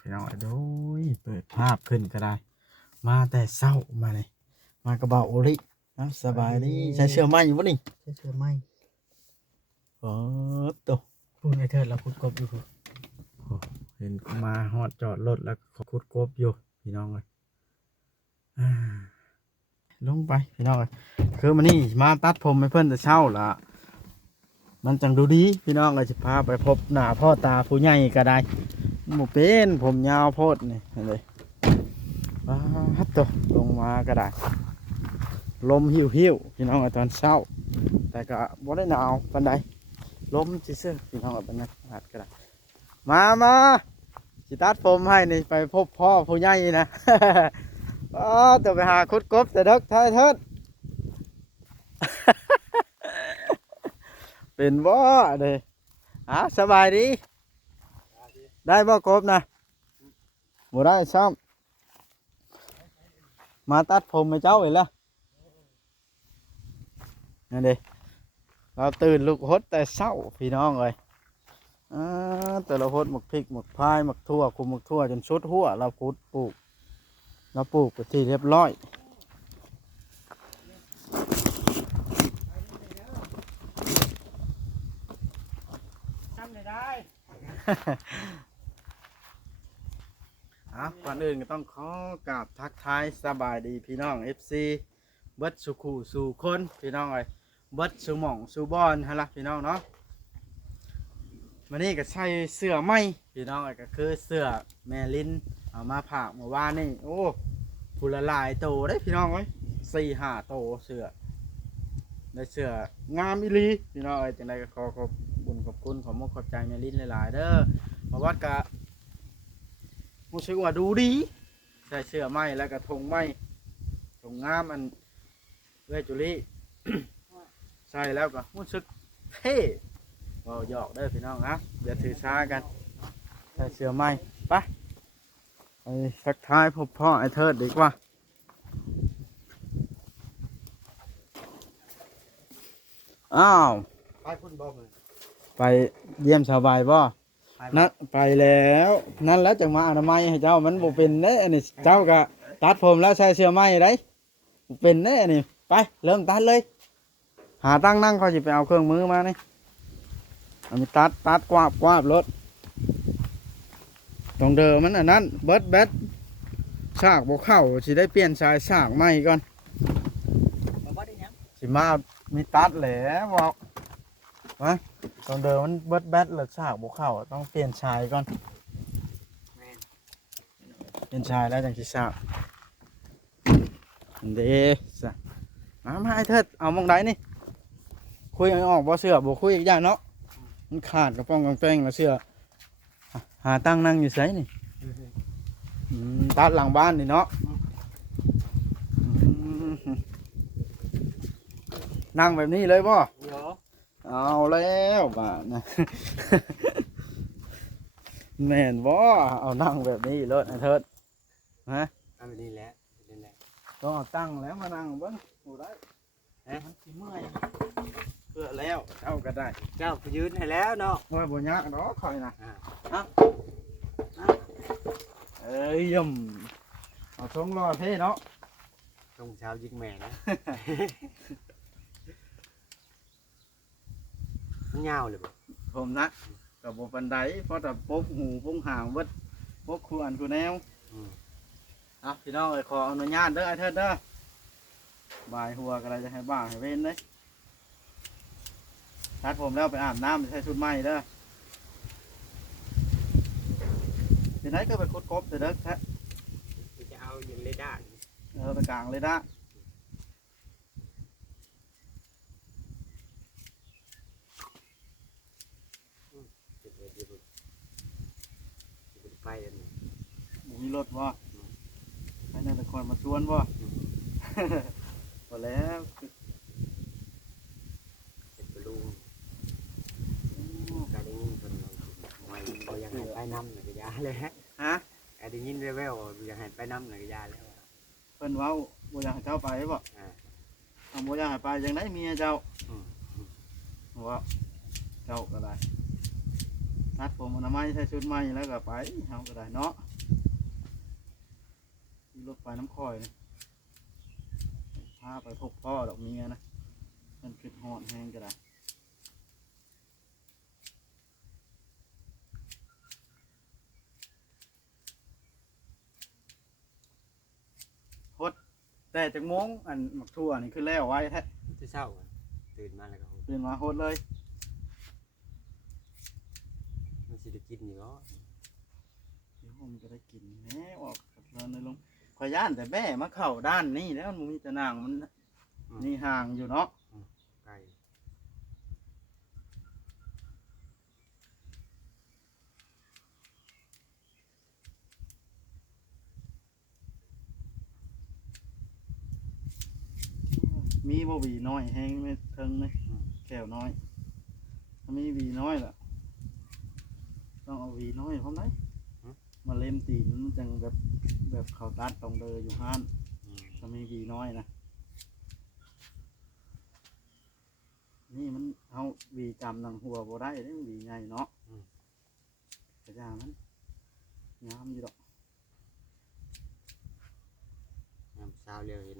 พี่น้องโดยเปิดภาพขึ้นก็ได้ มาแต่เช้ามาเลยมากระเบาโอรินะสบายดีใช้เชือกไม้อยู่บ่นี่ ใช่เชื่อไหม โอ้ตัว พูดไอ้เถิดเราพูดกบอยู่พูด เห็นมาฮอดจอดรถแล้วเขาขุดกบอยู่พี่น้องเลยอ่าลงไปพี่น้องเลยคือมันนี่มาตัดผมให้เพื่อนแต่เช้าละมันจังดูดีพี่น้องเลยจะพาไปพบหน้าพ่อตาผู้ใหญ่ก็ได้หมูเป็นผมยาวโพดนี่เห็นเลยว้าตัวลงมาก็ได้ลมหิวพี่น้องตอนเช้า แต่ก็บ่ได้หนาวปานใดลมซื่อๆพี่น้องบรรยากาศก็ได้มาสิตัดผมให้นี่ไปพบพ่อผู้ใหญ่นะ อ๋อจะไปหาคุดกบแต่เด็กไทยเถิด เป็นบ่เด้สบายดีได้บ่กบนะบ่ได้ซ้ำมาตัดผมให้เจ้าอีกแล้วนั่นเด้เราตื่นลุกฮดแต่เช้าพี่น้องเลยแต่เราฮดหมกพริกหมกพายหมกทั่วคุมหมกทั่วจนสุดหัวเราพุดปลูกเราปลูกไปที่เรียบร้อยทำได้ ก่อนอื่นก็ต้องขอกราบทักทายสบายดีพี่น้อง FC เบิดสุขูสู่คนพี่น้องเลยเบิดสู่หม่องสู่บอนฮะล่ะพี่น้องเนาะวันนี้ก็ใช้เสื้อไหมพี่น้องก็คือเสื้อแม่ลิ้นเอามาผ่าเมื่อวานนี่โอ้ผู้ละลายโตได้พี่น้องเอ้ย4-5 โตเสื้อได้เสื้องามอีหลีพี่น้องเอ้ยจังไดก็ขอบบุญขอบคุณขอมกขอบใจแม่ลิ้นหลายๆเด้อเพราะว่ากะรู้สึกว่าดูดีใส่เสื้อไหมแล้วก็ธงไหมธงงามอันเวจุลี ใส่แล้วก็รู้สึกเท่เราหยอกได้พี่น้องนะอย่าถือช้ากันใส่เสื้อไหมไปทักทายพ่อไอ้เทิดดีกว่าอ้าว ไปคุณบอกเลย ไปเยี่ยมสบายบ่นั่นไปแล้วนั่นแล้วจังมาอนามัยให้เจ้ามันบ่เป็นเด้อันนี้เจ้าก็ตัดผมแล้วใส่เสื้อไหมได้บ่เป็นเด้อันนี้ไปเริ่มตัดเลยหาตั้งนั่งเขาสิไปเอาเครื่องมือมานี่อันนี้ตัดกวาบรถตรงเดิมมันอันนั้นเบิดแบตฉากบ่เข้าสิได้เปลี่ยนสายฉากใหม่ก่อน บอกว่าได้ยัง สิมามีตัดแหละบอกวะตรงเดิมมันเบิดแบตแล้วฉากบ่เข้าต้องเปลี่ยนสายก่อน แม่น เปลี่ยนสายแล้วจังสิฉากเด้ซะมาให้เถิดเอามองใดนี่คุยเอาออกบ่เสื้อบ่คุยอีกอย่างเนาะมันขาดกระป้องกางแป้งแล้วเสื้อหาตั้งนั่งอยู่ไสนี่ตัดหลังบ้านนี่เนาะนั่งแบบนี้เลยบ่ เดี๋ยว เอาแล้วบ้านนะ แม่นบ่เอานั่งแบบนี้รถไอ้เถิดฮะ ทำแบบนี้แหละนี่แหละ ต้องเอาตั้งแล้วมานั่งเบิ่งบ่ได้มันสิเมื่อยเพื่อแล้วเจ้าก็ได้ เจ้าไปยืนให้แล้วเนาะ ว่าบ่ยากดอกข่อยนะ อ่า เอ้ยยมเอาทรงรอเท่เนาะ ตรงเช้ายิงแม่นะ มันยาวเลยบ่ ผมนะก็บ่ปานใดเพราะแต่ปกหูปงหางเบิดปกควรกูแนวพี่น้องเอ้ยขออนุญาตเด้อไอ้เถิดเด้อบายหัวก็เลยจะให้บ้าให้เว้นเด้ตัดผมแล้วไปอาบน้ำใส่ชุดใหม่เด้อทีไหนก็ไปคุดกบแต่เด้อแท้ จะเอาอย่างเลยด้าน ไปกลางเลยนะ เดี๋ยวไปอันนี้ มีรถบ่ไปนั่นตะคอยมาชวนบ่ พอแล้ว เป็นบลูการได้ยินคนไม่เขาอยากให้ไปน้ำหนักยาเลยฮะ ฮะ การได้ยินแว่วๆอยากให้ไปน้ำหนักยาแล้ว เพิ่นเว้าบ่อยากให้เจ้าไปบ่บ่อยากให้ไปจังได๋เมียเจ้าว่าเจ้าก็ได้ท ตัดผมอนามัยใส่ชุดใหม่แล้วก็ไปเฮาก็ได้เนาะขี่รถไปน้ำค่อยนี่พาไปพบพ่อดอกเมียนะมันคิดฮอดแฮงก็ได้ฮดแต่จักโมงอันหมักทั่วนี่คือแล้วไว้แท้ ที่เช้าอะตื่นมาแล้วก็ ตื่นมาฮดเลย มันสิได้กินอยู่บ่ เดี๋ยวผมจะได้กินแหน่ออกกับเราในลงขอย่านแต่แม่มาเข้าด้านนี้แล้วมันมีแต่นางมันนี่ห่างอยู่เนาะ ไก่ มีบ่หวีน้อยแห้งไม่เทิงเลยแก้วน้อยถ้ามีหวีน้อยล่ะต้องเอาหวีน้อยพร้อมไหมมาเล่มตีนมันจังแบบเขาตัดตรงเดออยู่ห้านถ้ามีหวีน้อยนะนี่มันเอาหวีจำหนังหัวบ่ได้เด้หวีใหญ่เนาะกระจางมันงามอยู่ดอก น้ำเช้าเรียวเห็น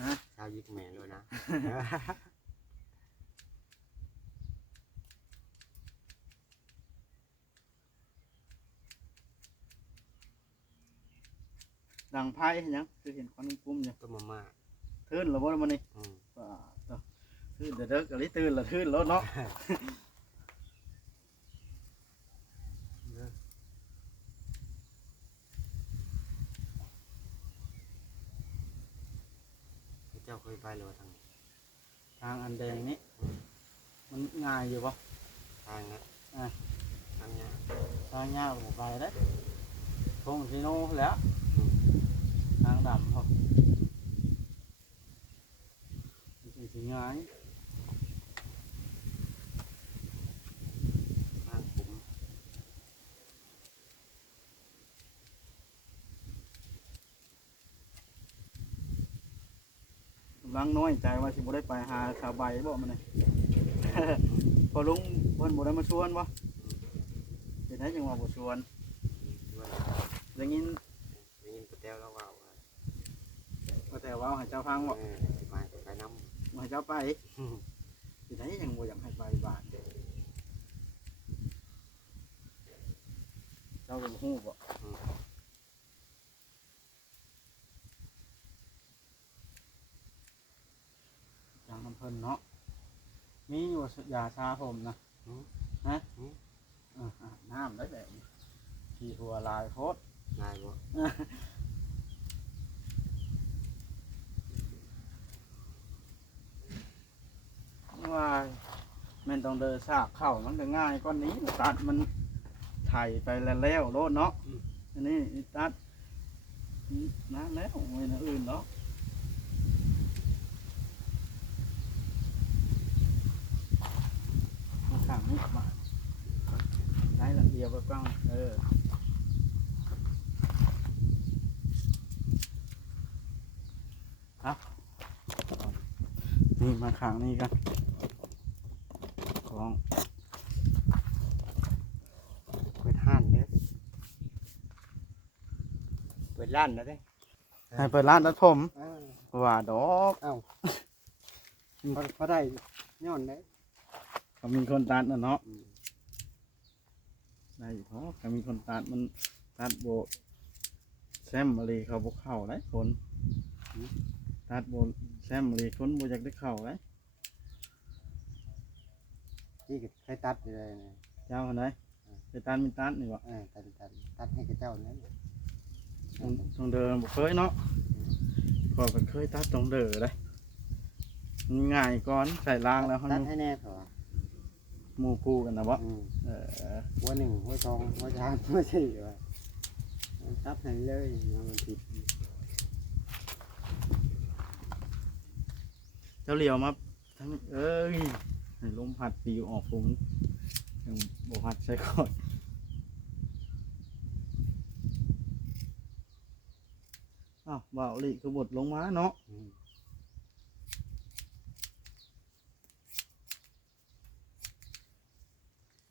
ฮะ เช้ายิกแม่เลยนะ ดังไพ่เห็นยังคือเห็นควันกุ้มอยู่ ต้มมาม่า ทื่นหรือว่ามันนี่ อืม ว่าทื่นเด็กๆกะลิตื่นละทื่นแล้วเนาะ เจ้าเคยไปหรือว่าทางไหน ทางอันแดงนี้มันง่ายอยู่ปะ ทางนะทางเนี้ย ทางยากผมไปได้ทงชิโน่แหล้วทางดำครับสิง่าย ทางผม กำลังน้อยใจว่าสิบ่ได้ไปหาชาวใบบ่มันนี่ พอลุงเพิ่นบ่ได้มาชวนบ่เป็นไดจังว่าบ่ชวน ด้วย ได้ยิน ได้ยินกระเต้วแล้วว่า ว่าแต่ว่าให้เจ้าฟังบ่ มาไปน้ำ บ่ให้เจ้าไปเป็นไดจังบ่อยากให้ไปบ้านเจ้าเป็นฮู้บ่จังน้ำเพิ่นเนาะมีอยู่ยาชาผมนะฮะอาบน้ำได้แบบนี้ขี่หัวลายโพด ง่ายบ่ ว่าแม่นต้องเดินซากเข้ามันก็ง่ายก้อนนี้ตัดมันไถไปแล้วโลดเนาะอันนี้ตัดน้ำแล้วไม่นะอื่นเนาะมาขังนี่มาได้ละเดียวไปกว้างครับนี่มาขังนี่กันของ เปิดห้านเด้อเปิดร้านแล้วเด้ ให้เปิดร้านตัดผมว่าดอก พอได้ย้อนได้ ก็มีคนตัดนะเนาะได้เพราะก็มีคนตัดมันตัดโบแซมมาเลยเขาบกเข้าได้คนตัดโบแซมมาเลยคนโบอยากได้เข้าได้ ที่เคยตัดอยู่เลยนะ เจ้าคนไหนไปตัดมีตัดนี่วะ ตัดให้กับเจ้านั้น ตรงเดินบ่เคยเนาะก็เป็นเคยตัดตรงเดินเลยมันง่ายก่อนใส่รางแล้วเขา ตัดให้แน่เถอะ หมู่คู่กันนะวะ หัวหนึ่งหัวสองหัวสามหัวสี่ว่ะตัดให้เลยมันผิด เจ้าเหลียวมาทั้งเอ้ยให้ลมพัดปีออกผมยังบพัดใส่ก่อนอ้าวบ่าวลีคือบดลงมาเนาะ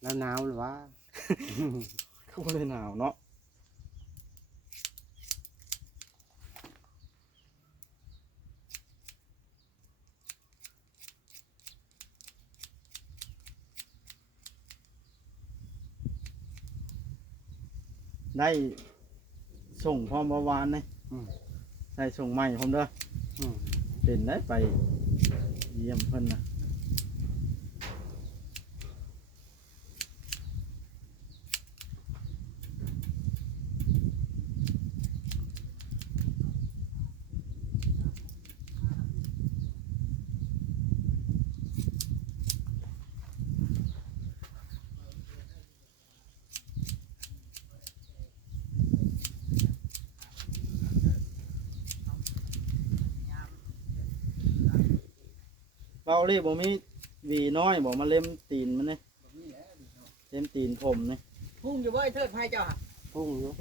แล้วหนาวหรือวะ ก็บ่ได้หนาวเนาะได้ส่งพร้อมเมื่อวานนี่ ใส่ส่งใหม่ผมเด้อ เป็นได้ไปเยี่ยมเพิ่นนะเบาลี่บ่มีหวีน้อยบ่มาเล็มตีนมันนี่เล็มตีนผมนี่ พุ่งอยู่บ่ไอ้เทิดไผเจ้าฮะ พุ่งอยู่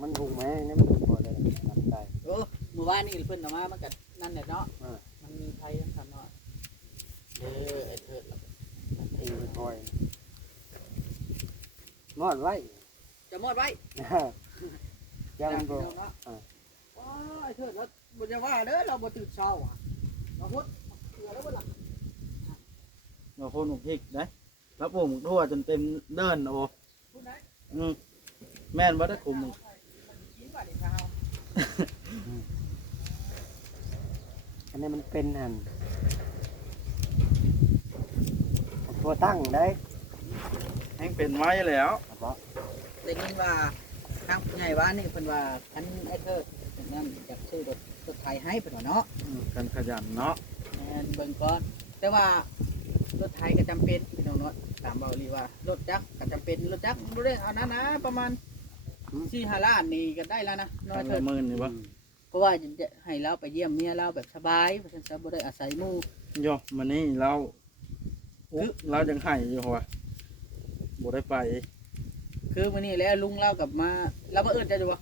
มันพุ่งไหมนี่มันพอได้ทำได้ เออเมื่อวานนี่เพิ่นเอามามันก็นั่นแหละเนาะมันมีไผทั้งคันเนาะไอ้เทิด ตีคอยมอดไว้ จะมอดไว้ ยัง บ่ บ่ เนาะว้าไอ้เทิดแล้วบ่จะว่าเด้อเราบ่ตื่นเช้าอ่ะเราฮดเสือแล้วบ่ล่ะ เราคนหมกพริกได้แล้วปลูกหมกทั่วจนเต็มเดินโอ้ พูดได้ แม่นบ่ได้คุม กินบ่ได้เช้า อันนี้มันเป็นหันตัวตั้งได้ แห้งเป็นไว้แล้ว เพราะ ได้ยินว่าทางผู้ใหญ่ว่านี่เพิ่นว่าคันไอ้เทิดเพิ่นนั้นอยากซื้อรถไถให้เพิ่นว่าเนาะ กันขยันเนาะ แม่นเบิ่งก่อนแต่ว่ารถไถก็จำเป็นพี่น้องเนาะตามเบาลีว่ารถจักรก็จำเป็นรถจักรมันบ่ได้เอานะประมาณ4-5 ล้านนี่ก็ได้แล้วนะน้อ กั ย น เถิ ละ ด หมื่นนี่บ่ เพราะว่าจะให้เราไปเยี่ยมเมียเราแบบสบายเพราะฉะนั้นบ่ได้อาศัยหมู่ โยมันนี่เราเราจังไห้อยู่หัวบ่ได้ไป คือมื้อนี้แหล้วลุงเรากลับมาเรามาเอิ้นเจ้าอยู่บ่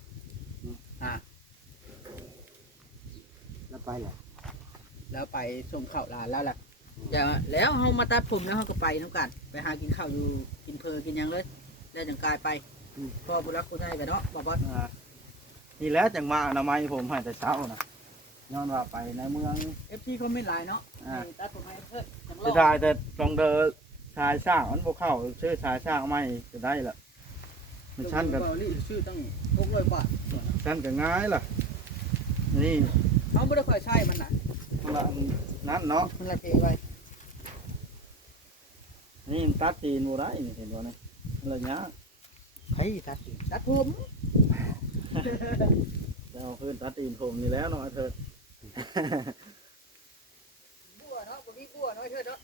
อ่า แล้วไปแหละ แล้วไปส่งข้าวหลานแล้วล่ะอย่าแล้วเฮามาตัดผมแล้วเฮาก็ไปนํกันไปหากินข้าวอยู่กินเพอกินหยังเลยแล้วจังกายไปพ่อผู้รักผู้ใหญ่กันเนาะบ่บ่ นี่แหล้วจังมาอนามัยผมให้แต่เช้านะย้อนว่าไปในเมือง FC คอมเมนต์หลายเนาะตัดผมให้เพิ่นจังร จะ อ ได้แต่ลองเดินชายสร้างมันบ่เข้าชื่อชายสร้างไม่จะได้ละมันชั้นกับ เบาลีชื่อตั้ง600บาท ชั้นกับง่ายล่ะนี่ เฮาบ่ได้ค่อยใช้มันน่ะ ละนั่นเนาะ มันละเพไว้ นี่มันตัดตีนบ่ได้นี่เห็นบ่นี่อะไรเงี้ย ไผตัดผม จะเอาพื้นตัดตีนผมนี่แล้วเนาะเธอ บัวเนาะบ่มีบัวเนาะเถิดเนาะ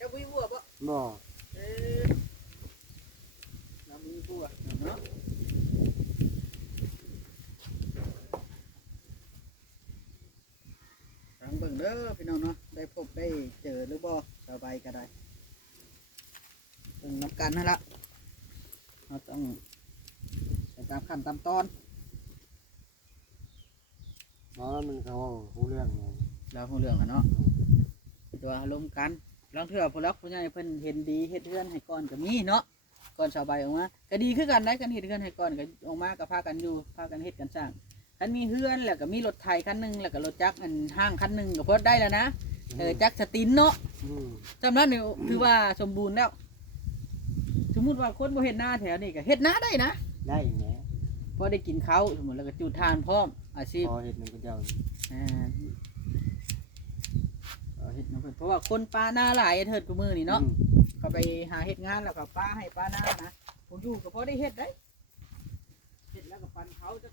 จะมีบัวบ่ บ่ เออเรามีบัวเนาะฟังเบิ่งเด้อพี่น้องเนาะได้พบได้เจอหรือบ่สบายก็ได้เบิ่งนำกันนั่นละเราต้องไปตามขั้นตามตอน เพราะมันเขาหูเรื่องไง เราคงเรื่องแล้วเนาะตัวอารมณ์กันลองเถื่อผู้รักผู้ใหญ่เพิ่นเห็นดีเฮ็ดเรือนให้ก่อนก็มีเนาะก่อนสบายออกมาก็ดีคือกันได้กันเฮ็ดเรือนให้ก่อนก็ออกมาก็พากันอยู่พากันเฮ็ดกันสร้างคันมีเฮือนแล้วก็มีรถไถคันหนึงแล้วก็รถจักรอันห้างคันหนึงก็พอได้แล้วนะจักรสตินเนาะจำนั้นนี่ถือว่าสมบูรณ์แล้ว สมมุติว่าคนบ่เฮ็ดนาแถวนี้ก็เฮ็ดนาได้นะ ได้แหม พอได้กินข้าวสมมุติแล้วก็จุดทานพร้อมอาชีพ พอเห็ดมันก็เจ้า เฮ็ดน้ำเพิ่นเพราะว่าคนปลาหน้าหลายเถิดกูมือนี่เนาะก็ไปหาเฮ็ดงานแล้วก็ปลาให้ปลาหน้านะผมอยู่ก็พอได้เฮ็ดได้เฮ็ดแล้วก็ปันเขาจะ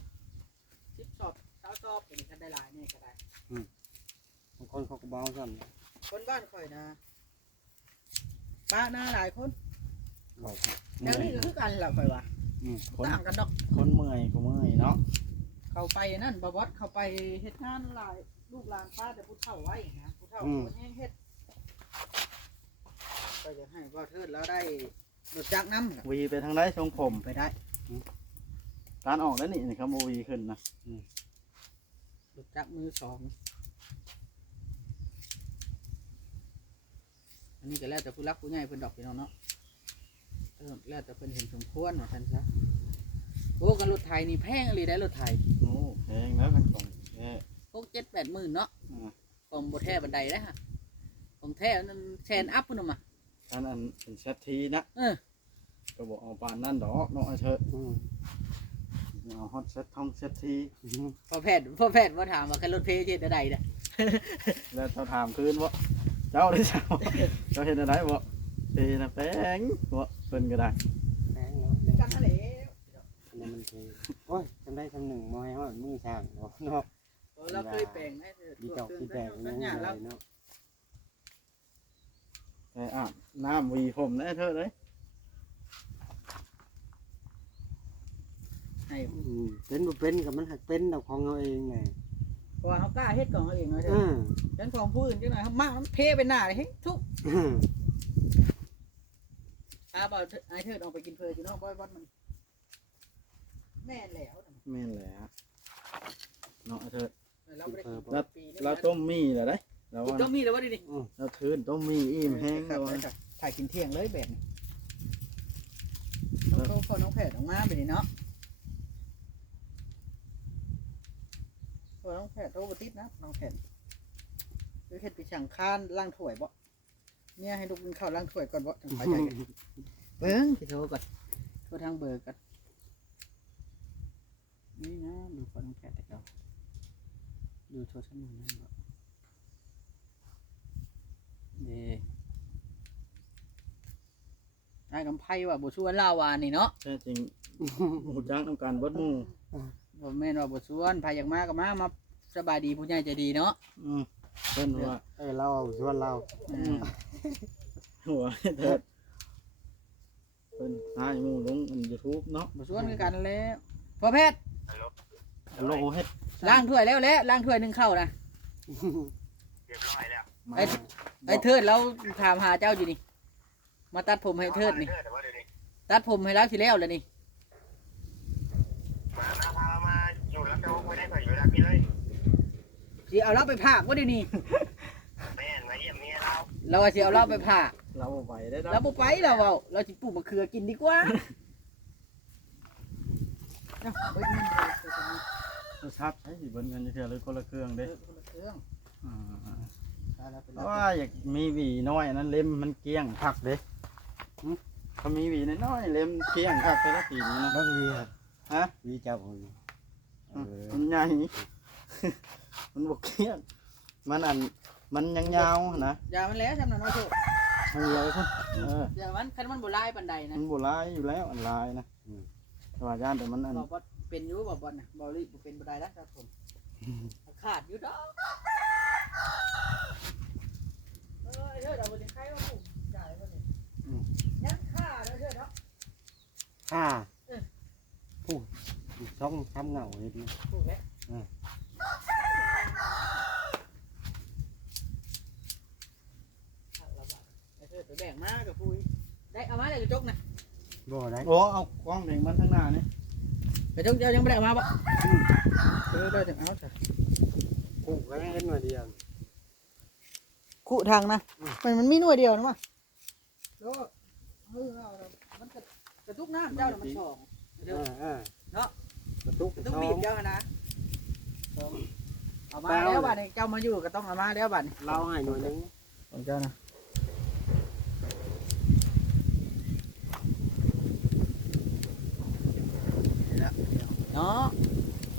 10 สอบ20 สอบเป็นกันได้หลายนี่ก็ได้ บางคนเขาก็เบาสั่น คนบ้านข่อยนะปลาหน้าหลายคน เขา แถวนี้ก็คือกันแหละข่อยว่า คน ต่างกันดอก คนเมื่อยก็เมื่อยเนาะ เขาไปนั่นบ่บอสเขาไปเฮ็ดงานหลายลูกหลานป้าแต่ผู้เฒ่าไว้นะผู้เฒ่าคนแห้งเฮ็ดก็จะให้พ่อเทิดแล้วได้รถจักรน้ำ วีไปทางไหนทรงผม ไปได้ ร้านออกแล้วนี่นะครับบ่วีขึ้นนะ รถจักรมือสองอัน นนี้ก็แล้วแต่ผู้รักผู้ใหญ่เพิ่นดอกพี่น้องเนาะแล้วแต่เพิ่นเห็นสมควรว่าซั่นซะโอ้กันรถไถนี่แพงอีหลีได้รถไถ โอ้แพงแล้วมันของแท้ 6-7-8 หมื่นเนาะ อ่า ของบ่แท้บันไดเด้อฮะของแท้นั้นแสนอัพพุ่นน่ะมา อันเป็นเซตทีนะ เออ ก็บอกเอาปานนั่นดอกเนาะไอ้เถิด อืม เอาฮอตเซตท่องเซตที พอแพทย์มาถามว่าคันรถเพเฮ็ดได้เด้อ แล้วเจ้าถามคืนว่าเจ้าได้เจ้าเจ้าเห็นอะไรบ่ทีนะแพงบ่เพิ่นก็ได้ แพงเนาะ กันนั่นแหละ อันนั้นมันคือโอ้ยจำได้คำหนึ่งมอยว่ามือช่างเนาะเนาะ เราเคยแปลงให้เธอ ดีจอกที่แตก นั่ นั่ น น อย่าง เล แล้ว ยเนาะ แต่อาบน้ำวีผมได้เถิดเลย ให้ เป็นบ่เป็นกับมันหักเป็นดอกของเราเองไง เพราะว่าเขากล้าเฮ็ดของเขาเองเนาะเธ อื อ ม ฉันของผู้อื่นจังหน่อยเขามามันเทเป็นหน้าเลยเฮ้ยทุกบ่าวไอ้เธอออกไปกินเพลินอยู่นอกบ้านมันแม่นแล้ว แม่นแหละเนาะไอ้เถิด เราไม่ได้กิน แล้ว ปี เราต้มมีเหรอได้เราว่า ต้องมีแล้ววะดิ เราทืนต้มมีอิ่มแห้งแล้วว่า ถ่ายกินเที่ยงเลยแบบนี้ต้องโทรขอน้องแผดออกมาแบบนี้เนาะน้องแผดโทรมาติดนะน้องแผดคือเฮ็ดไปสั่งค้านล้างถ้วยบ่เนี่ยให้ลูกกินข้าวล้างถ้วยก่อนบ่ถึงไปใจกันเบิ้งสิโทรก่อนโทรทางเบอร์กันนี่นะดูขอน้องแผดแต่เก่าดูโทรศัพท์มือนั่นบ่นี่ไอ้กำไพ่ว่าบ่ชวนลาวานี่เนาะ แท้จริงหูจักน้ำกันเบิดหมู่ บ่แม่นว่าบ่ชวนไผอยากมาก็มาสบายดีผู้ใหญ่ใจดีเนาะ เพิ่นว่า เราชวนเรา หัวไอ้เถิดเพิ่นหาหมู่ลงอัน YouTube เนาะ บ่ชวนคือกันแล้วพ่อแพทย์ โลเฮ็ด ล้างถ้วยแล้วแหละล้างถ้วยนึงเข้านะ เรียบร้อยแล้ว มา ไอ้เทิดเราถามหาเจ้าอยู่นี่มาตัดผมให้เทิดนี่ แต่ว่าเดี๋ยวนี้ ตัดผมให้แล้วสิแล้วแล้วนี่ มาพามาอยู่รับเจ้าไม่ได้เผยอยู่รับพี่เลย สิเอาเราไปพากว่าเดี๋ยวนี้ แม่นมาเยี่ยมเมียเรา เราว่าสิเอาเราไปพาก เราบ่ไปได้ดอก เราบ่ไปเราเว้าเราสิปลูกมะเขือกินดีกว่าเอ้าเฮ้ยนี่มันเกิดตรงนี้ โทรศัพท์ใช้สิเบิ่งกันจังซี่เลยคนละเครื่องเด้ คนละเครื่อง อ่า เอาเราไป เพ รับ ราะว่าอยากมีหวีน้อยอันนั้นเล็มมันเกลี้ยงคักเด้เขามีหวีน้อยๆเล็มเกลี้ยงคักไปแล้วทีนี้นะ บ้างวี ฮะ วีเจ้าผม มันใหญ่ มันบกเกลี้ยงมันอันมันยังยาวนะ อย่ามันแล้วทำนั่นเอาโชค มันยาวพุ่น อย่ามันคันมันบ่ลายปานใดนะ มันโบราณอยู่แล้วอันลายนะแต่ว่าย่านแต่มันอัน บอกว่าเป็นอยู่บ่บ่น่ะบ่รีบบ่เป็นบ่ได้แล้วครับผมขาดอยู่ดอกเด้อเดี๋ยวบ่ได้ใครว่าผู้จ่ายบ่นี่ยังค่าเด้อเด้อเนาะ ผู้ช่องทำเงาเห็นไหม ถูกแล้วไอ้เด้อไปแบ่งมากับปุ้ยได้เอามาได้กระจกนะ บ่ได้ โอ้เอากล้องเด้งมันข้างหน้านี่ กระจกเจ้ายังบ่ได้เอามาบ่ได้จังเอาจ้ะ ผู้ก็เห็นมาเดียว คู่ทางนะมันมีหน่วยเดียวนะมั้งแล้วมันกระตุกน้ำเจ้าน่ะมันสองเด้อ กระตุก ต้องบีบเจ้านะเอามาแล้วบัดนี้เจ้ามาอยู่ก็ต้องเอามาแล้วบัดนี้ เราให้หน่อยนึง ของเจ้านะเนาะ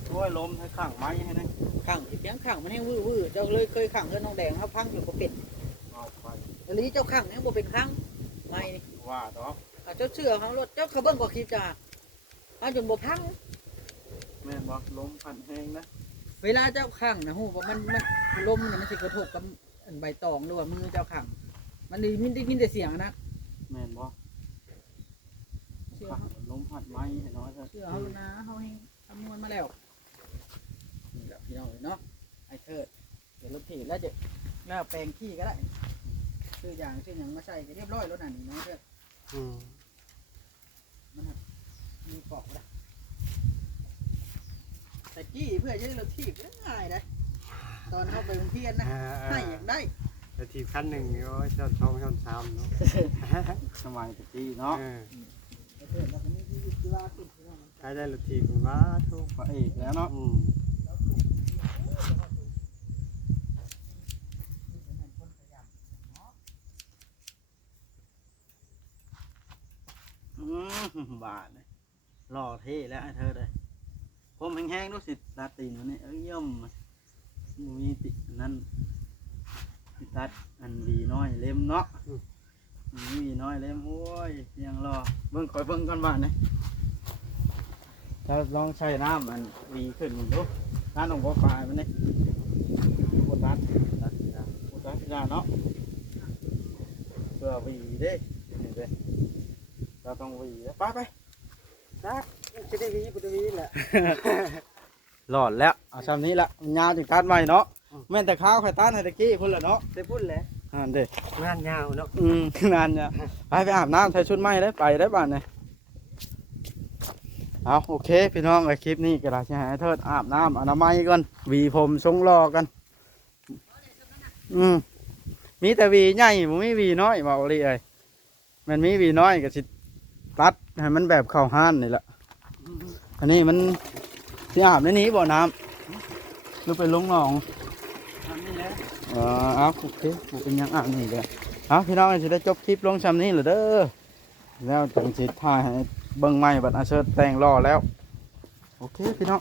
โอ้ยลมให้ข้างไม้ให้นะ ขังเสียงขังมันให้วื้อเจ้าเลยเคยขังเพื่อนน้องแดงเขาพังอยู่ก็เป็น เอาไป อันนี้เจ้าขังเนี่ยบ่เป็นขังไม่นี่ ว่าดอก เจ้าเชื่อเขารถเจ้าเขาเบิ่งก็คลิปจ้าเอาจนบ่พัง แม่นบอกลมพันแห้งนะ เวลาเจ้าขังนะฮู้ว่ามันลมเนี่ยมันสิกระทบกับอันใบตองด้วยมือเจ้าขังมันได้ยินแต่เสียงนะ แม่นบอก เชื่อ ลมพัดไม้ให้น้อยเถอะ เชื่อเขานะเขาให้คำนวณมาแล้วนี่แหละพี่น้องเนาะไอ้เทิดเดี๋ยวรถถีบแล้วจะแล้วแปลงขี้ก็ได้ชื่ออย่างมาใส่ก็เรียบร้อยแล้วนั่นนี่น้องเทิดมีปอกแล้วแต่กี้เพื่อจะได้รถถีบง่ายนะตอนเขาไปโรงเรียนนะให้อยากได้ แต่ทีขั้นหนึ่งก็ช้อนสองช้อนสามเนาะ สมัยตะกี้เนาะ ใช้ได้รถทีมันว่าทุก พระเอกแล้วเนาะบาทเลยหล่อเท่แล้วไอ้เธอเลยผมแห้งๆดูสิตาตีนวันนี้เยี่ยมมีตินั่นตัดอันวีน้อยเล็มเนาะวีน้อยเล็มโอ้ยยังรอเบิ่งคอยเบิ่งก่อนบ้านเนี่ยถ้าลองใช้น้ำอันวีขึ้นดูน้ำของบ่อปลายมันนี่บ่ตัดยาเนาะเพื่อวีเด้นี่เด้เราต้องวีไป ซักจะได้วีบุตรวีแหละ หลอดแล้วเอาซ้ำนี้ละยาวถึงตัดใหม่เนาะแม่นแต่ข้าวไข่ตัดให้ตะกี้พุ่นละเนาะ ได้พูดแหละ เด้ งานยาวเนาะ งานเนี่ยไปอาบน้ำใส่ชุดไหมได้ไปได้บ้านเนี่ยเอาโอเคพี่น้องไอคลิปนี้ก็ได้ใช่ไหมเทิดอาบน้ำอนามัยก่อนหวีผมทรงรอกันมีแต่หวีใหญ่ผมมีหวีน้อยบอกเลยเอ้ยมันมีหวีน้อยก็สิตัดให้มันแบบเข้าห้านนี่แหละอันนี้มันที่อาบในนี้บ่อน้ำหรือไปลงหนอง ทำนี่แหละ เอาโอเคผมเป็นยังอ่านนี่เลยเอาพี่น้องจะได้จบคลิปลงซ้ำนี้เหรอเด้อแล้วจังสิถ่ายให้เบิ่งใหม่บัดอาเชิดแต่งรอแล้วโอเคพี่น้อง